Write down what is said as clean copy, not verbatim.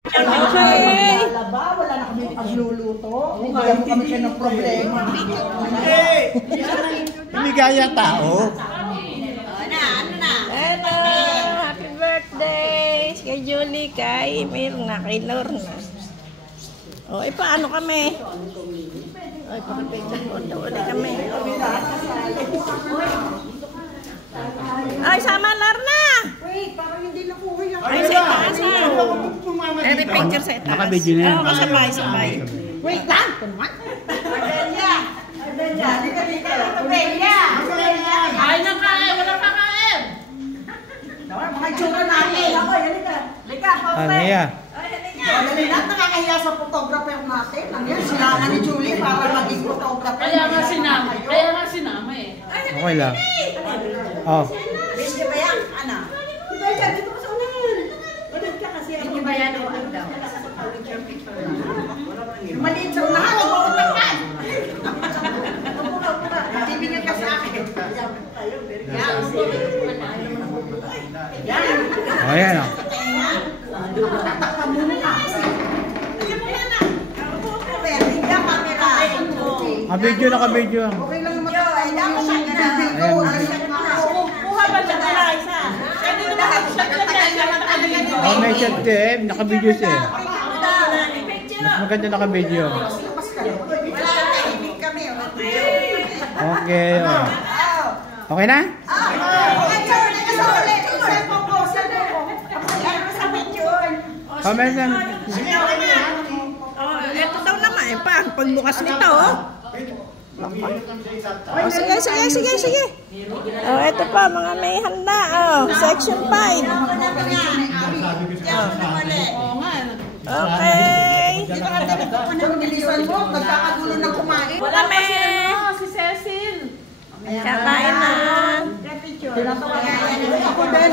Okay. Wala na kami pagluluto. Bigyan mo kami siya ng problema. Hindi gaya tao. Hello! Happy birthday! Kay Julie, kay Mirna, kay Lorna. O, paano kami? O, pakipicture po. Ulit kami. Ay, sama Lorna! Wait, parang hindi na po yan. Ay, sa itaas na. Ay, picture sa itaas. Naka-video na yan. Oo, sabay. Wait lang! Tumat! Adelia! Halika dito! Adelia! Kain ng kain! Wala pa kain! Mga itsura natin! Halika! Ano yan? Dali na, nakakahiya sa photographer natin. Ano yan? Sinama ni Julie para maging photographer. Kaya nga sinama eh. Okay lang. Oh. Hindi ba yan? Ana? Hindi ba yan? Dito ka sa unahan. Ulit ka kasi. Hindi ba yan? Ano daw? Maliit sa unahan. Huwag mo takan. Tibingin ka sa akin. Yan. Oh, yan o. Tatakpa mo na. Ayan mo yan na. Hindi ka camera. Naka-video, naka-video. Okay lang naman. Dapat siya kuha ba siya na isa? Pwede naman siya. Oh, may chat siya eh. Naka-video siya eh. Mas maganda naka-video. Wala tahimik kami. Okay. Oh. Okay na? Oh, meron. Ito daw naman eh, pagbukas nito, oh. Oh, sige. Oh, ito pa, mga may handa, oh. Section 5. Okay. Kami. Si Cecil! Kakain na. Ako din,